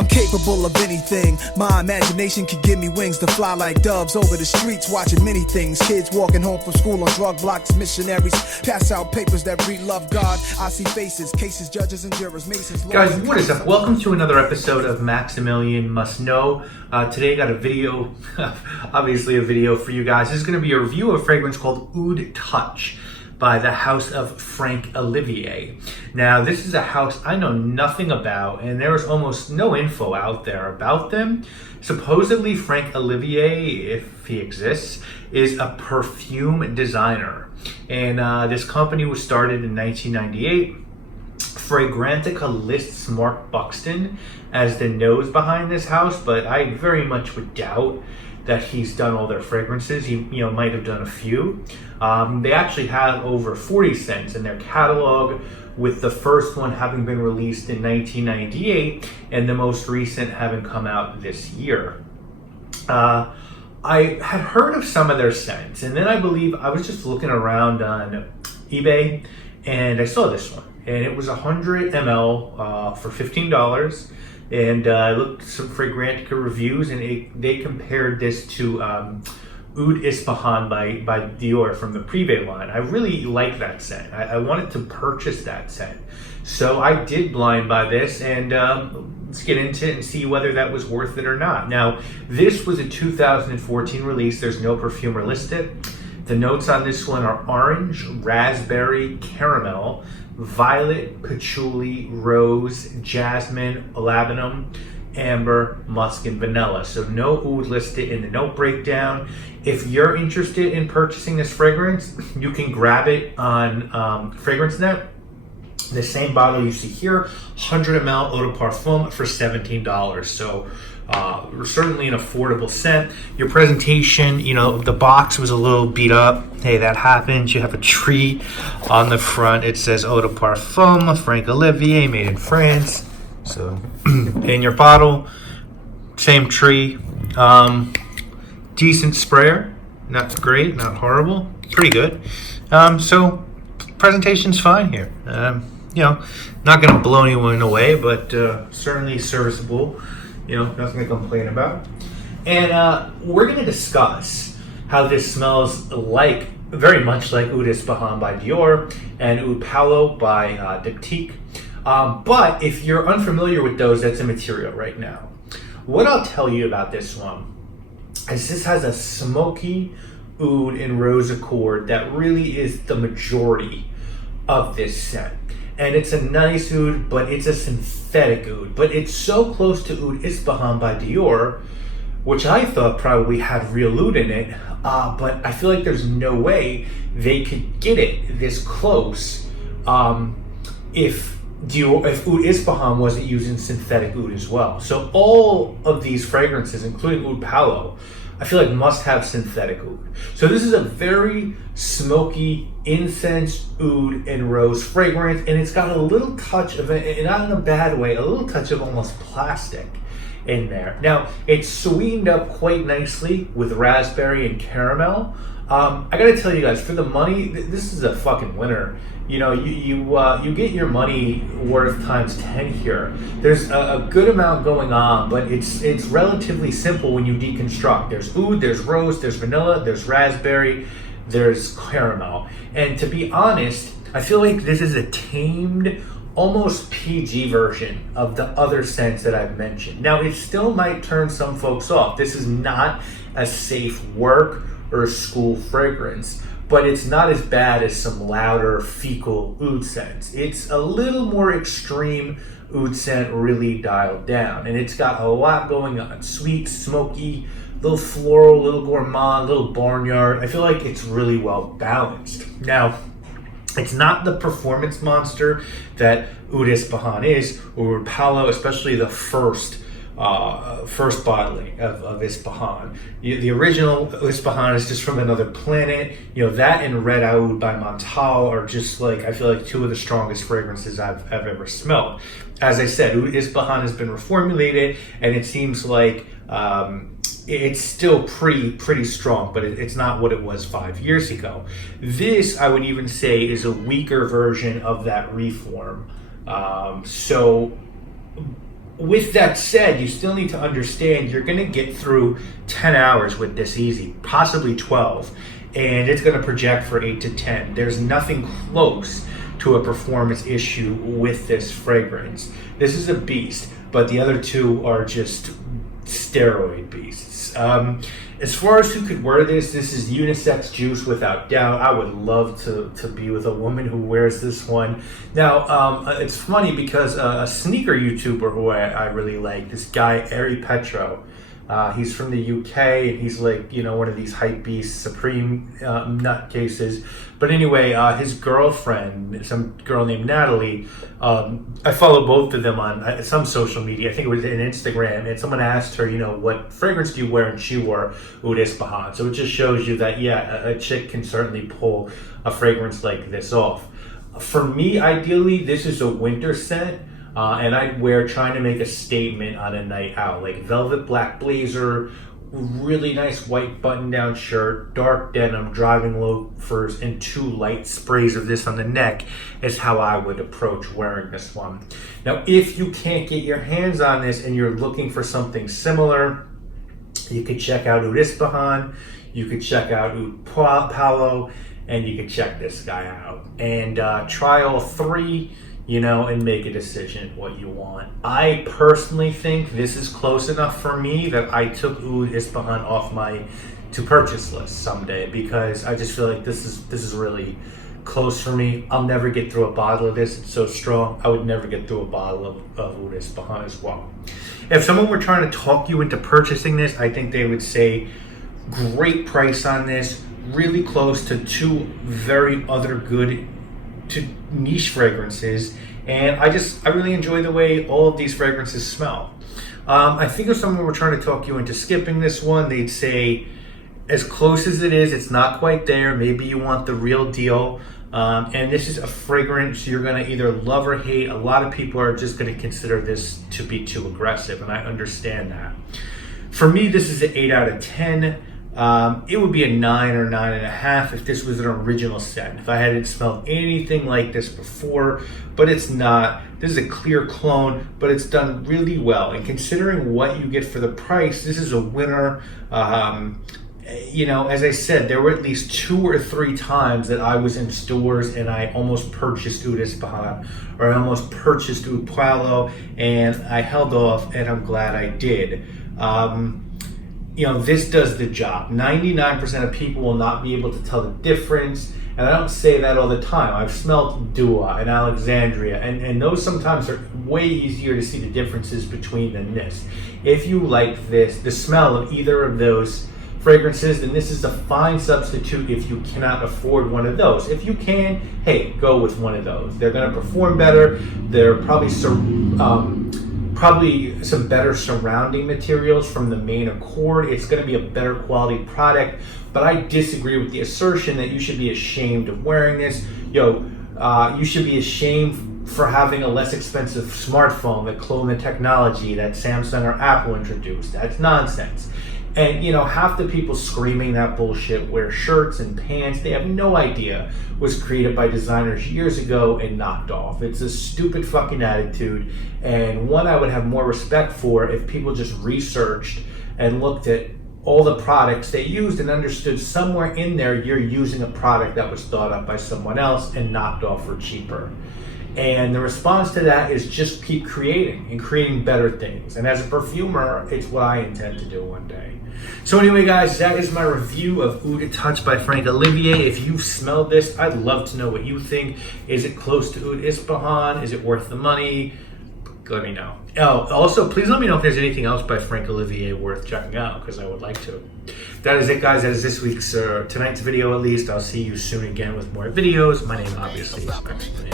I'm capable of anything. My imagination can give me wings to fly like doves over the streets, watching many things. Kids walking home from school on drug blocks, missionaries pass out papers that read love God. I see faces, cases, judges and jurors, masons. Guys, what is up? Welcome to another episode of Maximilian Must Know. Today I got a video, obviously a video for you guys. This is going to be a review of a fragrance called Oud Touch by the house of Franck Olivier. Now, this is a house I know nothing about, and there is almost no info out there about them. Supposedly, Franck Olivier, if he exists, is a perfume designer. And this company was started in 1998. Fragrantica lists Mark Buxton as the nose behind this house, but I very much would doubt that he's done all their fragrances. He might have done a few. They actually have over 40 scents in their catalog, with the first one having been released in 1998 and the most recent having come out this year. I had heard of some of their scents, and then I believe I was just looking around on eBay and I saw this one, and it was 100 ml for $15. And I looked at some Fragrantica reviews, and they compared this to Oud Ispahan by Dior from the Privé line. I really like that scent. I wanted to purchase that scent. So I did blind buy this, and let's get into it and see whether that was worth it or not. Now, this was a 2014 release. There's no perfumer listed. The notes on this one are orange, raspberry, caramel, violet, patchouli, rose, jasmine, labdanum, amber, musk, and vanilla. So no oud listed in the note breakdown. If you're interested in purchasing this fragrance, you can grab it on FragranceNet. The same bottle you see here, 100 ml eau de parfum for $17. So certainly an affordable scent. Your presentation, the box was a little beat up. Hey, that happens. You have a tree on the front. It says eau de parfum, Franck Olivier, made in France. So in your bottle, same tree. Decent sprayer. Not great, not horrible. Pretty good. So presentation's fine here. Not going to blow anyone away, but certainly serviceable. Nothing to complain about. And we're going to discuss how this smells very much like Oud Ispahan by Dior and Oud Palo by Diptyque. But if you're unfamiliar with those, that's immaterial right now. What I'll tell you about this one is this has a smoky oud and rose accord that really is the majority of this scent. And it's a nice oud, but it's a synthetic oud. But it's so close to Oud Ispahan by Dior, which I thought probably had real oud in it. But I feel like there's no way they could get it this close if Oud Ispahan wasn't using synthetic oud as well. So all of these fragrances, including Oud Palo, I feel like must have synthetic oud. So this is a very smoky incense, oud, and rose fragrance, and it's got a little touch of it, and not in a bad way, a little touch of almost plastic in there. Now, it's sweetened up quite nicely with raspberry and caramel. I gotta tell you guys, for the money, this is a fucking winner. You get your money worth times 10 here. There's a good amount going on, but it's relatively simple when you deconstruct. There's oud, there's rose, there's vanilla, there's raspberry, there's caramel. And to be honest, I feel like this is a tamed, almost PG version of the other scents that I've mentioned. Now, it still might turn some folks off. This is not a safe work or school fragrance, but it's not as bad as some louder fecal oud scents. It's a little more extreme oud scent, really dialed down, and it's got a lot going on. Sweet, smoky, little floral, little gourmand, little barnyard. I feel like it's really well balanced. Now, it's not the performance monster that Oud Ispahan is, or Palo, especially the first bottling of Ispahan. The original Ispahan is just from another planet. That and Red Oud by Montal are just I feel like two of the strongest fragrances I've ever smelled. As I said, Oud Ispahan has been reformulated, and it seems like it's still pretty strong, but it's not what it was 5 years ago. This, I would even say, is a weaker version of that reform. So with that said, you still need to understand you're going to get through 10 hours with this easy, possibly 12, and it's going to project for 8 to 10. There's nothing close to a performance issue with this fragrance. This is a beast, but the other two are just steroid beasts. As far as who could wear this is unisex juice without doubt. I would love to be with a woman who wears this one. Now, it's funny because a sneaker YouTuber who I really like, this guy, Ari Petro, he's from the UK, and he's like, you know, one of these hype beasts, supreme nutcases. But anyway, his girlfriend, some girl named Natalie, I follow both of them on some social media. I think it was in Instagram, and someone asked her, you know, what fragrance do you wear? And she wore Oud Ispahan. So it just shows you that, yeah, a chick can certainly pull a fragrance like this off. For me, ideally, this is a winter scent. And I'd wear, trying to make a statement on a night out, like velvet black blazer, really nice white button-down shirt, dark denim, driving loafers, and 2 light sprays of this on the neck is how I would approach wearing this one. Now, if you can't get your hands on this and you're looking for something similar, you could check out Oud Ispahan, you could check out Oud Palo, and you could check this guy out. And try all 3, you know, and make a decision what you want. I personally think this is close enough for me that I took Oud Ispahan off my to purchase list someday, because I just feel like this is really close for me. I'll never get through a bottle of this. It's so strong. I would never get through a bottle of Oud Ispahan as well. If someone were trying to talk you into purchasing this, I think they would say great price on this, really close to 2 very other good to niche fragrances, and I really enjoy the way all of these fragrances smell. I think if someone were trying to talk you into skipping this one, they'd say, as close as it is, it's not quite there. Maybe you want the real deal. And this is a fragrance you're going to either love or hate. A lot of people are just going to consider this to be too aggressive, and I understand that. For me, this is an 8 out of 10. It would be a 9 or 9.5 if this was an original scent. If I hadn't smelled anything like this before, but it's not. This is a clear clone, but it's done really well. And considering what you get for the price, this is a winner. You know, as I said, there were at least 2 or 3 times that I was in stores and I almost purchased Oud Ispahan, or I almost purchased Oud Palo, and I held off, and I'm glad I did. You know, this does the job. 99% of people will not be able to tell the difference, and I don't say that all the time. I've smelled Dua and Alexandria, and those sometimes are way easier to see the differences between than this. If you like this, the smell of either of those fragrances, then this is a fine substitute if you cannot afford one of those. If you can, hey, go with one of those. They're going to perform better. They're probably some better surrounding materials from the main Accord. It's going to be a better quality product, but I disagree with the assertion that you should be ashamed of wearing this. You should be ashamed for having a less expensive smartphone that clone the technology that Samsung or Apple introduced. That's nonsense. And, you know, half the people screaming that bullshit wear shirts and pants they have no idea was created by designers years ago and knocked off. It's a stupid fucking attitude, and one I would have more respect for if people just researched and looked at all the products they used and understood somewhere in there you're using a product that was thought up by someone else and knocked off for cheaper. And the response to that is just keep creating and creating better things. And as a perfumer, it's what I intend to do one day. So anyway, guys, that is my review of Oud Touch by Franck Olivier. If you've smelled this, I'd love to know what you think. Is it close to Oud Ispahan? Is it worth the money? Let me know. Oh, also, please let me know if there's anything else by Franck Olivier worth checking out, because I would like to. That is it, guys. That is this week's, tonight's video at least. I'll see you soon again with more videos. My name, obviously, is Maximilian.